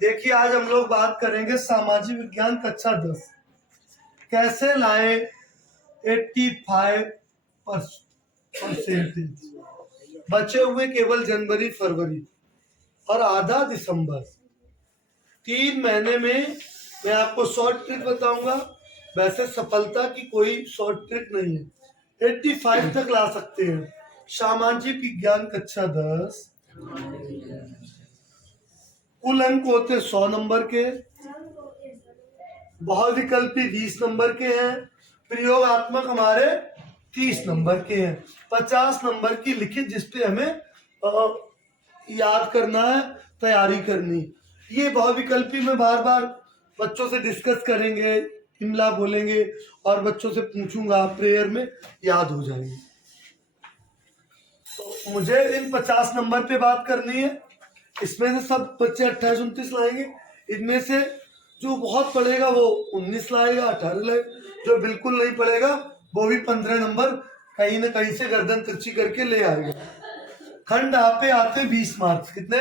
देखिए आज हम लोग बात करेंगे सामाजिक विज्ञान कक्षा 10 कैसे लाए 85% बचे हुए केवल जनवरी फरवरी और आधा दिसंबर। 3 महीने में मैं आपको शॉर्ट ट्रिक बताऊंगा। वैसे सफलता की कोई शॉर्ट ट्रिक नहीं है, 85 तक ला सकते हैं। सामाजिक विज्ञान कक्षा 10 कुल अंक होते 100 नंबर के, बहुविकल्पी 20 नंबर के हैं, प्रयोगात्मक हमारे 30 नंबर के हैं। 50 नंबर की लिखित जिसपे हमें याद करना है, तैयारी करनी। ये बहुविकल्पी में बार बार बच्चों से डिस्कस करेंगे, इमला बोलेंगे और बच्चों से पूछूंगा, प्रेयर में याद हो जाएंगे। तो मुझे इन 50 नंबर पे बात करनी है। इसमें से सब बच्चे 28-29 लाएंगे। इनमें से जो बहुत पढ़ेगा वो 19 लाएगा, 18 लाएगा। जो बिल्कुल नहीं पढ़ेगा वो भी 15 नंबर कहीं ना कहीं से गर्दन तिरछी करके ले आएगा। खंड पे आते 20 मार्क्स। कितने?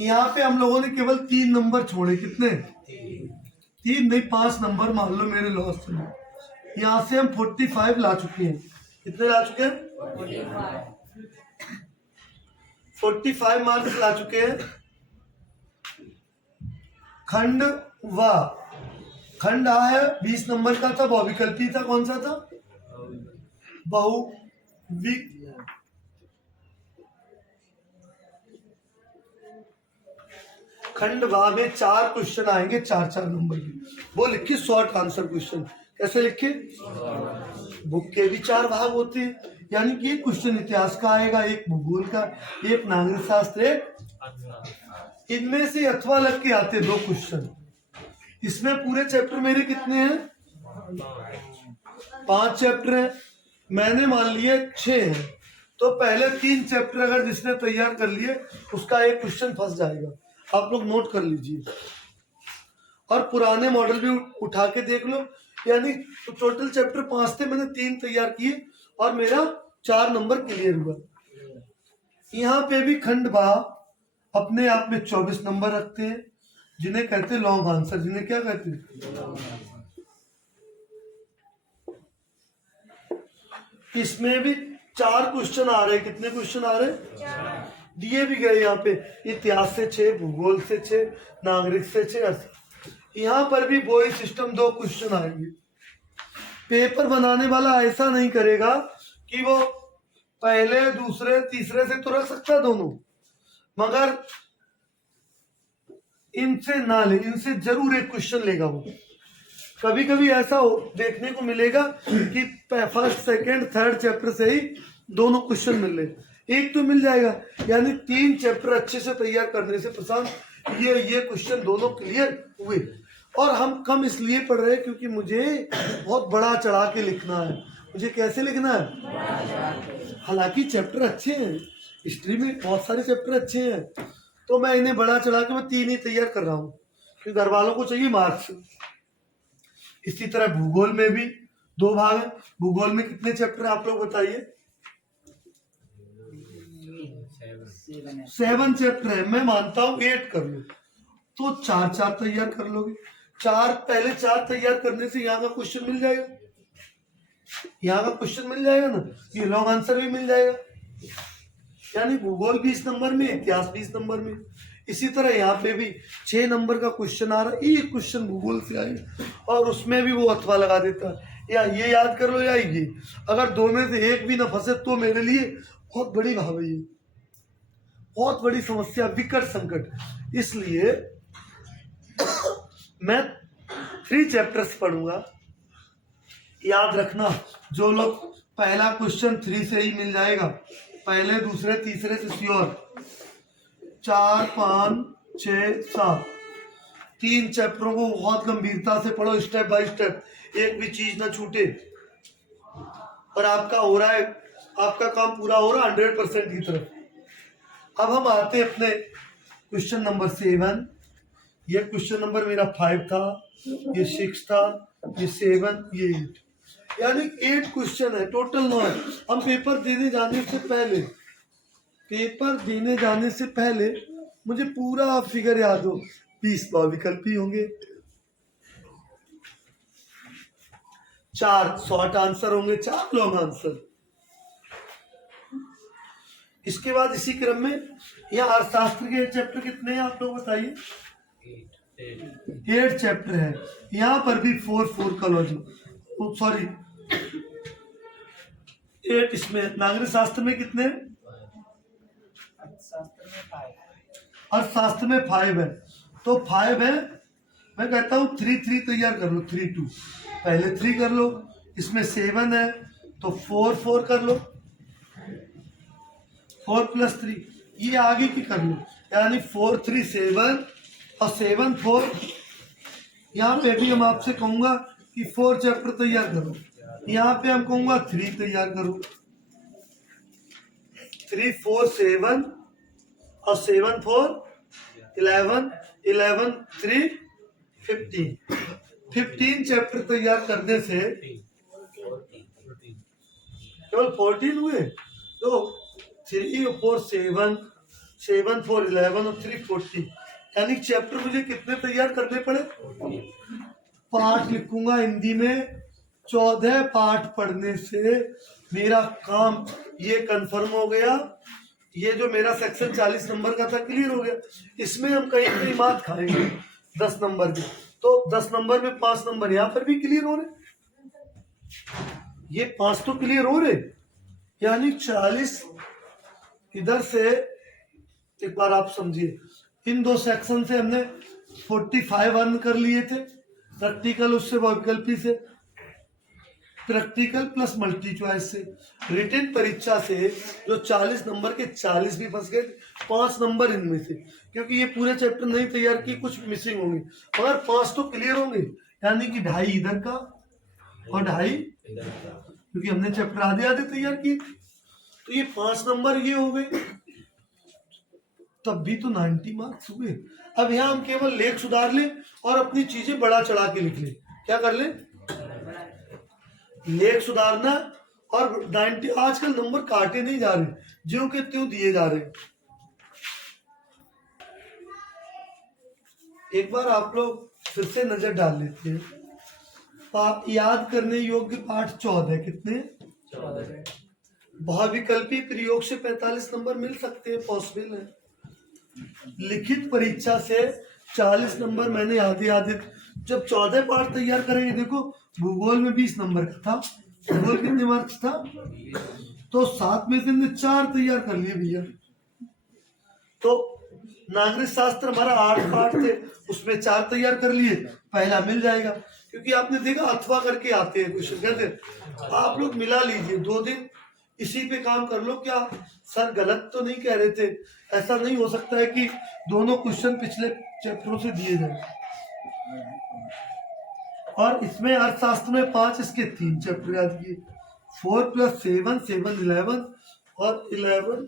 यहाँ पे हम लोगों ने केवल 3 नंबर छोड़े। कितने? 3 नहीं, 5 नंबर मान लो मेरे लॉस में। यहाँ से हम 45 ला चुके हैं। कितने ला चुके हैं? 45 मार्क्स ला चुके हैं। खंड आ है 20 नंबर का था, बहुविकल्पी था। कौन सा था? खंड में 4 क्वेश्चन आएंगे, 4-4 नंबर के। वो लिखिए शॉर्ट आंसर क्वेश्चन। कैसे लिखे? बुक के भी 4 भाग होते हैं, यानी कि एक क्वेश्चन इतिहास का आएगा, एक भूगोल का, एक नागरिक शास्त्र, एक इनमें से अथवा लग के आते 2 क्वेश्चन। इसमें पूरे चैप्टर मेरे कितने हैं? 5 चैप्टर हैं। मैंने मान लिए 6 हैं, तो पहले 3 चैप्टर अगर जिसने तैयार कर लिए उसका एक क्वेश्चन फंस जाएगा। आप लोग नोट कर लीजिए और पुराने मॉडल भी उठा के देख लो। यानी तो टोटल चैप्टर 5 थे, मैंने 3 तैयार किए और मेरा 4 नंबर क्लियर हुआ। यहाँ पे भी खंड अपने आप में 24 नंबर रखते हैं, जिन्हें कहते हैं लॉन्ग आंसर। जिन्हें क्या कहते हैं? इसमें भी 4 क्वेश्चन आ रहे हैं। कितने क्वेश्चन आ रहे हैं? दिए भी गए यहाँ पे, इतिहास से 6, भूगोल से 6, नागरिक से 6। यहाँ पर भी वही सिस्टम, 2 क्वेश्चन आएंगे। पेपर बनाने वाला ऐसा नहीं करेगा कि वो पहले, दूसरे, तीसरे से तो रख सकता दोनों, मगर इनसे ना ले, इनसे जरूर एक क्वेश्चन लेगा वो। कभी कभी ऐसा देखने को मिलेगा कि फर्स्ट, सेकंड, थर्ड चैप्टर से ही दोनों क्वेश्चन मिल रहे। एक तो मिल जाएगा, यानी 3 चैप्टर अच्छे से तैयार करने से प्रशांत ये क्वेश्चन दोनों क्लियर हुए। और हम कम इसलिए पढ़ रहे हैं क्योंकि मुझे बहुत बड़ा चढ़ा के लिखना है। मुझे कैसे लिखना है? हालांकि चैप्टर अच्छे हैं, हिस्ट्री में बहुत सारे चैप्टर अच्छे हैं, तो मैं इन्हें बड़ा चढ़ा के मैं 3 ही तैयार कर रहा हूँ क्योंकि घर वालों को चाहिए मार्क्स। इसी तरह भूगोल में भी 2 भाग है। भूगोल में कितने चैप्टर आप लोग बताइए? 7 चैप्टर है। मैं मानता हूँ 8 कर लो तो 4-4 तैयार कर लोगे। 4 तैयार करने से यहाँ का क्वेश्चन मिल जाएगा, यहाँ का क्वेश्चन मिल जाएगा ना, ये लॉन्ग आंसर भी मिल जाएगा। यानी भूगोल 20 नंबर में, इतिहास 20 नंबर में। इसी तरह यहाँ पे भी 6 नंबर का क्वेश्चन आ रहा है, एक क्वेश्चन भूगोल से आएगा और उसमें भी वो अथवा लगा देता है, या ये याद कर लो या ये। अगर 2 में से एक भी ना फंसे तो मेरे लिए बहुत बड़ी भाव है, ये बहुत बड़ी समस्या, विकट संकट। इसलिए मैं 3 चैप्टर्स पढ़ूंगा। याद रखना, जो लोग पहला क्वेश्चन 3 से ही मिल जाएगा, पहले, दूसरे, तीसरे से श्योर। 4, 5, 6, 7 3 चैप्टरों को बहुत गंभीरता से पढ़ो, स्टेप बाय स्टेप, एक भी चीज ना छूटे। और आपका हो रहा है, आपका काम पूरा हो रहा है 100% की तरफ। अब हम आते हैं अपने क्वेश्चन नंबर 7। ये क्वेश्चन नंबर मेरा 5 था, ये 6 था, ये 7, ये 8, यानी 8 क्वेश्चन है टोटल। 9 है। हम पेपर देने जाने से पहले मुझे पूरा फिगर याद हो, 20 बहुविकल्पी होंगे, 4 शॉर्ट आंसर होंगे, 4 लॉन्ग आंसर। इसके बाद इसी क्रम में यहाँ अर्थशास्त्र के चैप्टर कितने हैं आप लोग बताइए? 8 चैप्टर है। यहाँ पर भी 4 का लॉजिक, सॉरी 8 इसमें। नागरिक शास्त्र में कितने? अर्थशास्त्र में 5 है, तो 5 है। मैं कहता हूँ 3 तैयार कर लो, 3 2 पहले 3 कर लो। इसमें 7 है तो 4 कर लो, 4 + 3 ये आगे की कर लो, यानी 4 3 7 और 7 4। यहाँ पे भी हम आपसे कहूंगा कि 4 चैप्टर तैयार करो, यहाँ पे हम कहूंगा 3 तैयार करो। 3 4 7 और 7 4 11 11 3 15 चैप्टर तैयार करने से केवल 14 हुए। तो 3 4 7 7 4 11 और 3 14, यानी चैप्टर मुझे कितने तैयार करने पड़े? पाठ लिखूंगा हिंदी में। 14 पाठ पढ़ने से मेरा काम ये कंफर्म हो गया, ये जो मेरा सेक्शन 40 नंबर का था क्लियर हो गया। इसमें हम कहीं कहीं मात खाएंगे 10 नंबर के, तो 10 नंबर में 5 नंबर यहाँ पर भी क्लियर हो रहे, ये 5 तो क्लियर हो रहे, यानी 40 इधर से। एक बार आप समझिए, इन 2 सेक्शन से हमने 45 अर्न कर लिए थे, प्रैक्टिकल उससे बहुविकल्पी से, प्रैक्टिकल प्लस मल्टी चॉइस से। रिटन परीक्षा से जो 40 नंबर के 40 भी फंस गए, 5 नंबर इनमें से, क्योंकि ये पूरे चैप्टर नहीं तैयार किए, कुछ मिसिंग होंगे, मगर 5 तो क्लियर होंगे, यानी कि 2.5 इधर का और 2.5 क्योंकि हमने चैप्टर आधे आधे तैयार किए, तो ये 5 नंबर ये हो गए, तब भी तो 90 मार्क्स हुए। अब यहाँ हम केवल लेख सुधार ले और अपनी चीजें बढ़ा चढ़ा के लिख ले। क्या कर ले? लेख सुधारना और 90। आजकल नंबर काटे नहीं जा रहे, ज्यों के त्यों दिए जा रहे। एक बार आप लोग फिर से नजर डाल लेते हैं। याद करने योग्य पाठ 14 कितने? 14। बहुविकल्पी प्रयोग से 45 नंबर मिल सकते हैं, पॉसिबल है। लिखित परीक्षा से 40 नंबर मैंने आधे आधे, जब 14 पाठ तैयार करेंगे। देखो भूगोल में 20 नंबर का था, भूगोल कितने मार्क्स था? तो 7 में से हमने 4 तैयार कर लिए भैया। तो नागरिक शास्त्र हमारा 8 पाठ थे, उसमें 4 तैयार कर लिए, पहला मिल जाएगा। क्योंकि आपने देखा अथवा करके आते हैं क्वेश्चन, कहते आप लोग मिला लीजिए, 2 दिन इसी पे काम कर लो। क्या सर गलत तो नहीं कह रहे थे? ऐसा नहीं हो सकता है कि दोनों क्वेश्चन पिछले चैप्टरों से दिए जाए। और इसमें अर्थशास्त्र में 5, इसके 3 चैप्टर याद किए। 4 + 7 7 11 और 11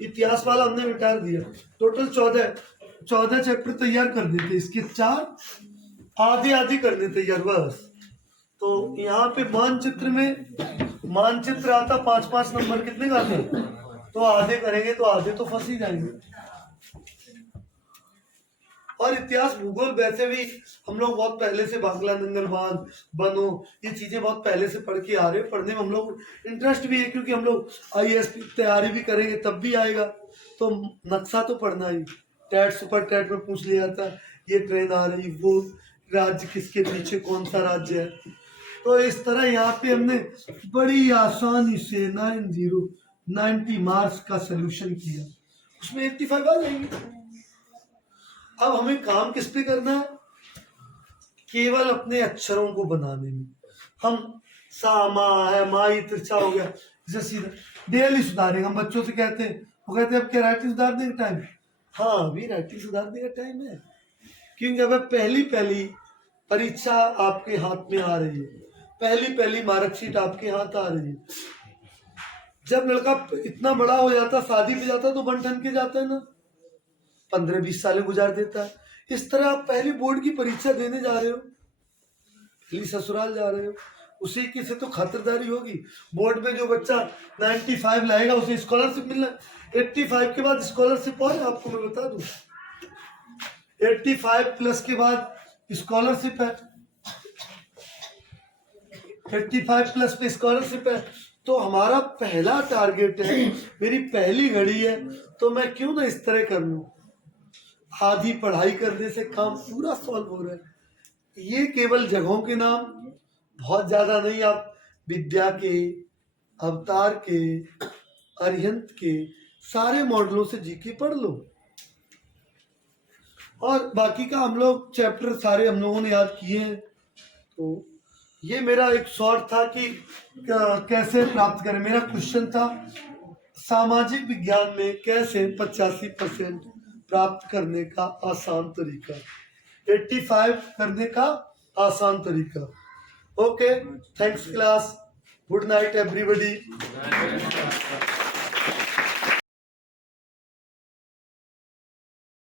इतिहास वाला हमने मिटा दिया। टोटल 14 चैप्टर तैयार कर देते, इसके 4 आधे आधे करने तैयार बस। तो यहाँ पे मानचित्र में मानचित्र आता 5-5 नंबर, कितने का आता? तो आधे करेंगे तो आधे तो फंस ही जाएंगे। और इतिहास भूगोल वैसे भी हम लोग बहुत पहले से, बांग्ला नंगल बांध, बनो, ये चीजें बहुत पहले से पढ़ के आ रहे हैं। पढ़ने में हम लोग इंटरेस्ट भी है, क्योंकि हम लोग IAS की तैयारी भी करेंगे तब भी आएगा। तो नक्शा तो पढ़ना ही, टैट सुपर टैट में पूछ लिया था, ये ट्रेन आ रही, वो राज्य किसके पीछे कौन सा राज्य है। तो इस तरह यहाँ पे हमने बड़ी आसानी से 90 मार्क्स का सोल्यूशन किया, उसमें 85 आ जाएंगे। अब हमें काम किस पे करना है? केवल अपने अक्षरों को बनाने में। हम सा मा है, माई तिरछा हो गया, जैसे सीधा डेली सुधारेंगे। हम बच्चों से कहते हैं, वो कहते हैं अब क्या राइटिंग सुधारने का टाइम? हाँ अभी राइटिंग सुधारने का टाइम है, क्योंकि अब पहली परीक्षा आपके हाथ में आ रही है, पहली मार्कशीट आपके हाथ आ रही है। जब लड़का इतना बड़ा हो जाता, शादी पे जाता, तो बन ठन के जाता है ना, 15-20 साल गुजार देता है। इस तरह आप पहली बोर्ड की परीक्षा देने जा रहे हो, पहली ससुराल जा रहे हो, उसी की से तो खातिरदारी होगी। बोर्ड में जो बच्चा 95 लाएगा उसे स्कॉलरशिप मिलना, 85 के बाद स्कॉलरशिप और आपको मैं बता दूं, 85 प्लस के बाद स्कॉलरशिप है, 85 प्लस पे स्कॉलरशिप है। तो हमारा पहला टारगेट है, मेरी पहली घड़ी है, तो मैं क्यों ना इस तरह कर लूं। आधी पढ़ाई करने से काम पूरा सॉल्व हो रहा है। ये केवल जगहों के नाम, बहुत ज्यादा नहीं, आप विद्या के, अवतार के, अरिहंत के सारे मॉडलों से जीके पढ़ लो, और बाकी का हम लोग चैप्टर सारे हम लोगों ने याद किए हैं। तो ये मेरा एक शॉर्ट था कि कैसे प्राप्त करें। मेरा क्वेश्चन था सामाजिक विज्ञान में कैसे 85% प्राप्त करने का आसान तरीका, 85 करने का आसान तरीका। Okay, thanks class, good night everybody.